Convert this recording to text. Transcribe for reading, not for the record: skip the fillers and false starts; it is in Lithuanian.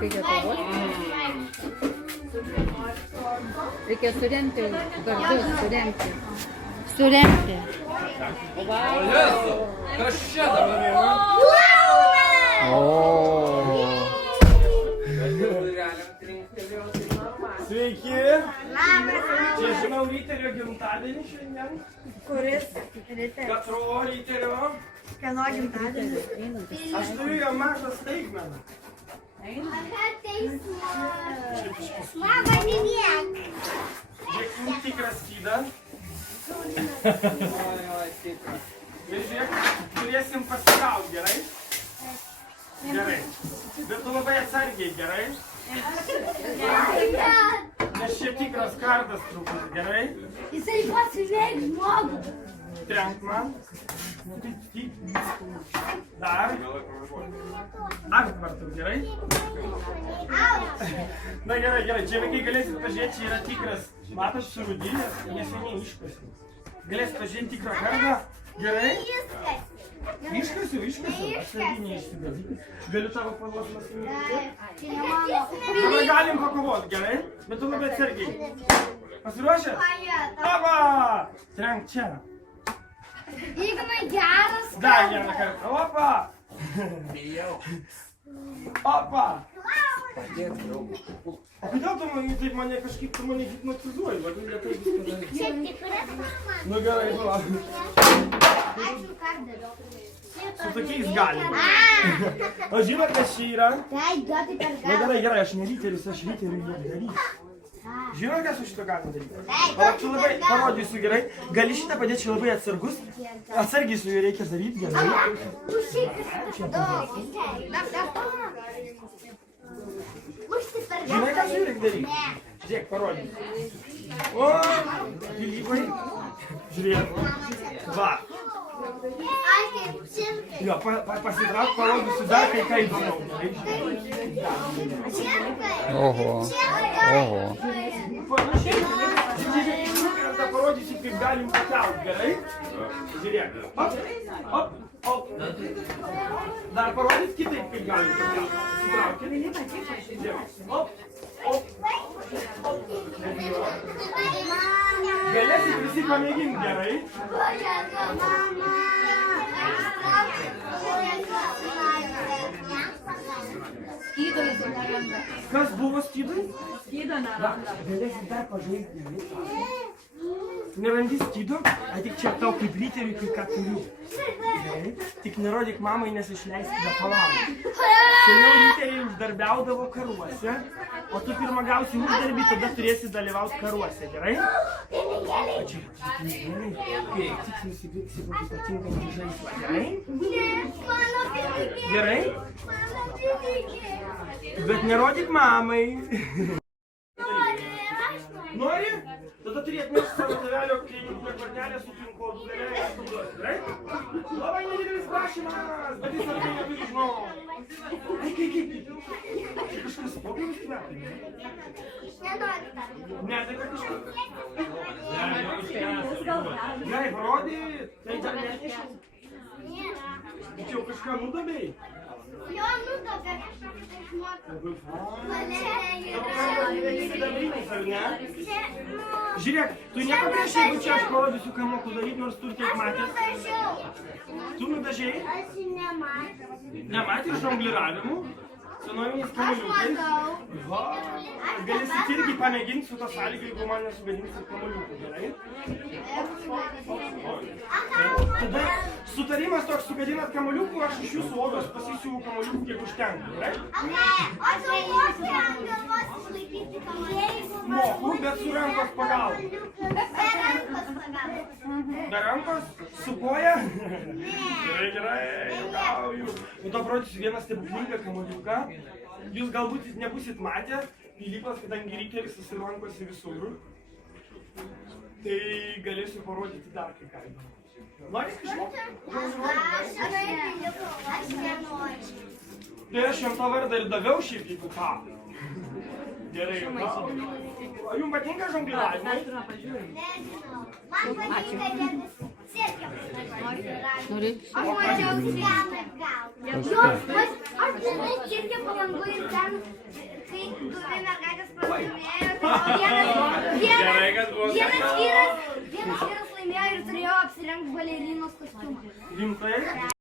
Reikia kovoti. Reikia suremti gardus, suremti. Suremti. O Jezu, kas čia dabar? Sveiki! Čia žinau Ryterio gimtadienį šiandien. Kuris ryte? Katro Ryterio. Kieno gimtadienis? Aš turiu jam mažą staigmeną. Mama, nebėg! Žiūrėk, tikras skydas. Ir žiūrėk, turėsim pasigauti, gerai? Gerai. Bet tu labai atsargiai, gerai? Nes čia tikras kardas truputį, gerai? Jisai pasiveik žmogų. Trenk man. Dar. Aš vartu, gerai? Na gerai, gerai. Čia vaikai galėsit pažiūrėti, čia yra tikras. Matas surudinės, neseniai iškasiu. Galėsit pažiūrėti tikrą kardą. Gerai? Iškasiu. Atsargiai neišsigazyk. Galiu tavo paluos masimyti. Dabar galim pakovoti, gerai? Bet tu labai atsargiai. Pasiruošę? Aba! Trenk čia. Ignai geras. Dar vieną kartą. Opa! Opa! O kodėl tu taip mane kažkaip, tu mane hipnotizuoji? Vadin, lietai viską darai. Nu gerai, nu. Su tokiais galim. O žinot, kas čia yra? Na gerai, aš ne Ryteris, aš Ryteriui nedarysiu. Žinot, kas su šito galima daryti? O čia labai parodysiu gerai. Gali šitą padėti čia labai atsargus. Atsargiai su juo reikia daryti, gerai. Žinai, ką su juo reikia daryti? Žiūrėk, parodysiu. O, Pilypai. Žiūrėk. Va. Jo, pasitrauk, parodysiu dar kai ką įdomiau. Oho. Kartą parodysiu, kaip galim pakelt, gerai? Žiūrėk. Op. Dar parodyt kitaip, kaip galim pakelt. Sitraukit. Op. Galėsit visi pamėginti, gerai? Kas buvo skydai? Skydo neranda. Galėsit dar pažaisti. Nerandi skydo? Ateik čia tau kaip Ryteriui, kai ką turiu. Gerai? Tik nerodyk mamai, nes išleisk be palaukų. Seniau Ryteriai uždarbiaudavo karuose, o tu pirmą gausi uždarbį, tada turėsi dalyvauti karuose, gerai? O čia pinigėliai, kai tik nusipirksi kokį patinkantį žaislą, gerai? Gerai? Bet nerodyk mamai. Nori? Tada turi atnešti savo tėvelio klinikų kortelę su PIN kodu, galėjai suduoti, gerai? Labai nedidelis prašymas, bet jis labai neturi žinoti. Eik. Čia kažkas popierius kvepia, ne? Ne, tai kažkas. Gerai, parodyt, tai dar neatnešiau. Čia jau kažką nudabėjai? Jo, nudabė kažkokį tai žmogų. Žiūrėk, tu nieko prieš, jeigu čia aš parodysiu, ką moku daryti, nors tu tiek matęs. Tu nudažiai? Aš nematau. Nematė žongliravimų? Senoviniais kamuoliukais? Va, galėsit irgi pamėginti su tą sąlygą, jeigu man nesugadinsit kamuoliukų, gerai? Tada sutarimas toks, sugadinat kamuoliukų, aš iš jūsų odos pasisiūvu kamuoliukų, kiek užtenka, gerai? Aš jau moku ant galvos išlaikyti kamuoliukų. Moku, bet su rankos pagalba. Be rankos pagalba. Be rankos? Su koja? Gerai, juokauju. Nu to parodysiu vieną stebuklingą kamuoliuką. Jūs galbūt nebusit matę, Pilypas, kadangi Ryteris susilankosi visur. Tai galėsiu parodyti dar kai ką įdomu. Norit kažko? Aš nenoriu. Tai aš jam tą vardą ir daviau šiaip jeigu ką. Gerai, juokauju. O jums patinka žongliravimai? Nežinau. Man patinka vienas cirke. Nori? Aš norėjau ten atgal. Aš žinau, cirke palangoj ir ten Dvi mergaitės pralaimėjo, vienas vyras laimėjo ir turėjo apsirengti balerinos kostiumą. Rimtai?